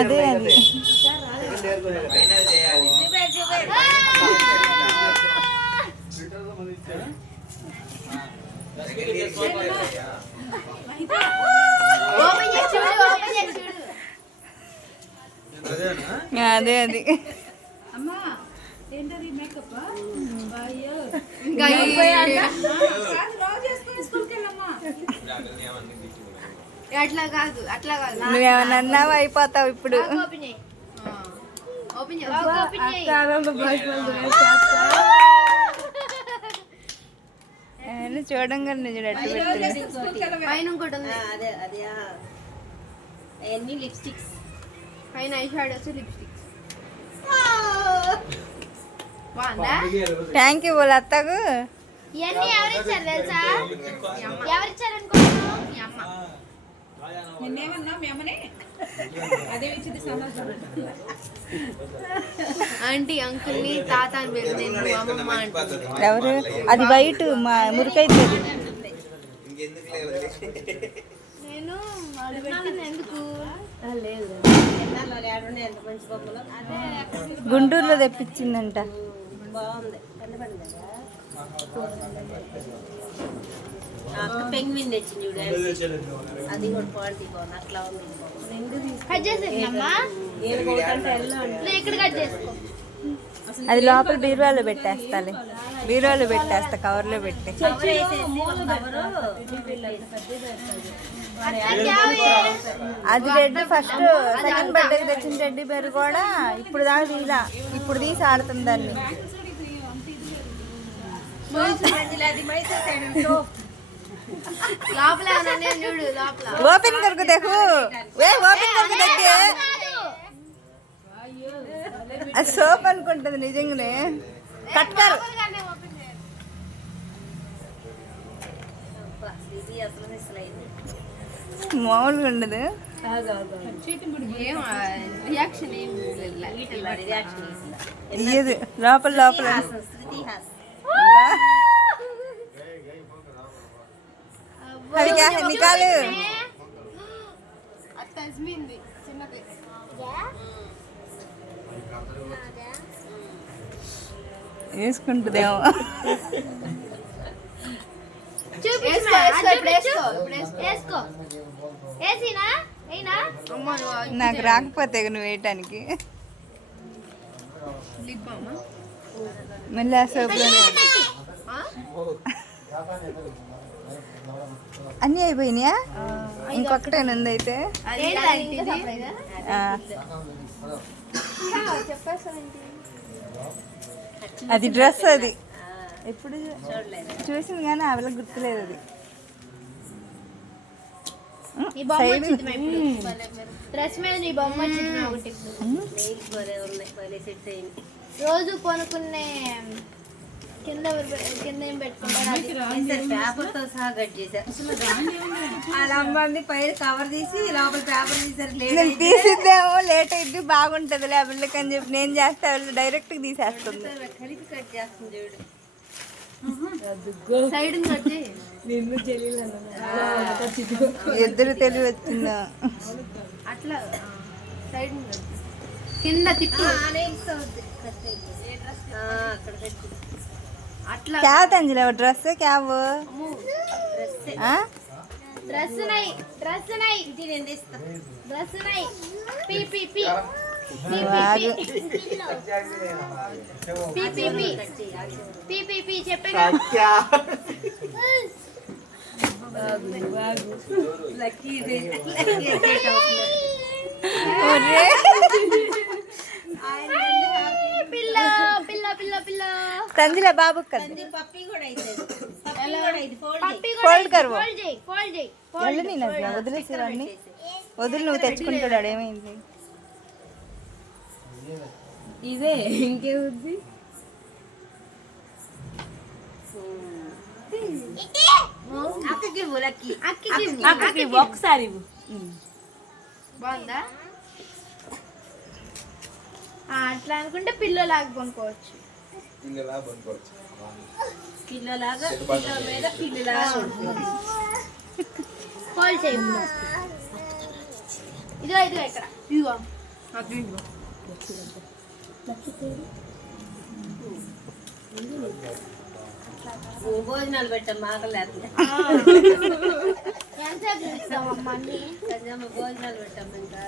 అదే అది అదే అది అట్లా కాదు అట్లా కాదు నువ్వేమన్నా అన్నావా అయిపోతావు ఇప్పుడు చూడంగా పైన ఇంకోటి ఉంది అన్ని లిప్స్టిక్స్ పైన ఐ షాడోస్ లిప్స్టిక్స్ బాగుందా థ్యాంక్ యూ వాళ్ళ అత్తకు ఇవన్నీ ఎవరిచ్చారు తెలుసా ఎవరిచ్చారు అనుకుంటున్నావు మీ అమ్మ నిన్నేమన్నా మీ అమ్మనే అదే ఇచ్చింది సమాచారం ఆంటీ అంకుల్ ని తాత అని పేరు నేను అమ్మమ్మ అంటుంది ఎవరు అది వైట్ మా మురికైతే నేను ఎందుకు గుంటూరులో తెప్పించిందంట పెంగ్విన్ తెచ్చింది చూడు అది కూడా క్వాలిటీ బాగుంది అట్లా ఉంది కట్ చేసేమ్మా ఇక్కడ కట్ చేసుకో అది లోపల బీరువాలో పెట్టేస్తాలే బీరువాలో పెట్టేస్తా కవర్లో పెట్టి అది రెడ్ ఫస్ట్ సెకండ్ బర్త్డేకి తెచ్చిన రెడ్డి పేరు కూడా ఇప్పుడు దాకా తీలా ఇప్పుడు తీసి ఆడుతుంది దాన్ని చూడు లోపల ఓపెన్ కరకు देखो ఏ ఓపెన్ కరకు देखिए అది సోప్ అనుకుంటుంది నిజంగానే కట్టారు మామూలుగా ఉండదు ఇయ్యదు లోపల లోపల అవి నికాలు వేసుకుంటుందేమో నాకు రాకపోతే నువ్వు వేయటానికి మళ్ళీ ఆ సోపులో అన్నీ అయిపోయినాయా ఇంకొకటేనా ఉంది అయితే అది డ్రెస్ అది ఎప్పుడు చూసింది కానీ ఆవిడ గుర్తులేదు అది డ్రెస్ మీద నీ బొమ్మ రోజు కొనుక్కునే కింద ఏం పేపర్తో సహా కట్ చేశారు అలా అమ్మంది పైన కవర్ తీసి లోపల పేపర్ తీసారు తీసిద్దేమో లేట్ అయింది బాగుంటది లేబుల్కి అని చెప్పి నేను చేస్తే డైరెక్ట్ తీసేస్తుంది కలిపి కట్ చేస్తుంది చూడు సైడ్ కట్ చేయి ఇద్దరు తెలివి వచ్చిందా అట్లా సైడ్ కింద తిప్పి అట్లా क्या तंजले वो ड्रेस है क्या वो ड्रेस नहीं ఇది నేను తీస్తా డ్రెస్ नहीं పి పి పి పి చెప్పేగా లక్కీ పిల్ల పిల్ల పిల్ల పిల్ల तंजले बाबू कर పప్పి కూడా అయితే ఫోల్డ్ కర్వో ఫోల్డ్ చేయి వెళ్ళని నవ్య వదిలేసి అన్ని వదిలి నువ్వు తెచ్చుకుంటాడు ఏమైంది ఇదే ఇంకేముంది అక్కకి అక్కకి ఒకసారి బాగుందా అట్లా అనుకుంటే పిల్లలాగా కొనుక్కోవచ్చు పిల్లలాగా పిల్ల మీద పిల్లలాగా ఓవల్ షేప్ ఇదిగో ఇదిగో ఇక్కడ ఇదిగో భోజనాలు పెట్టాం మాకలు ఎంత చూస్తామమ్మా అన్ని భోజనాలు పెట్టాం ఇంకా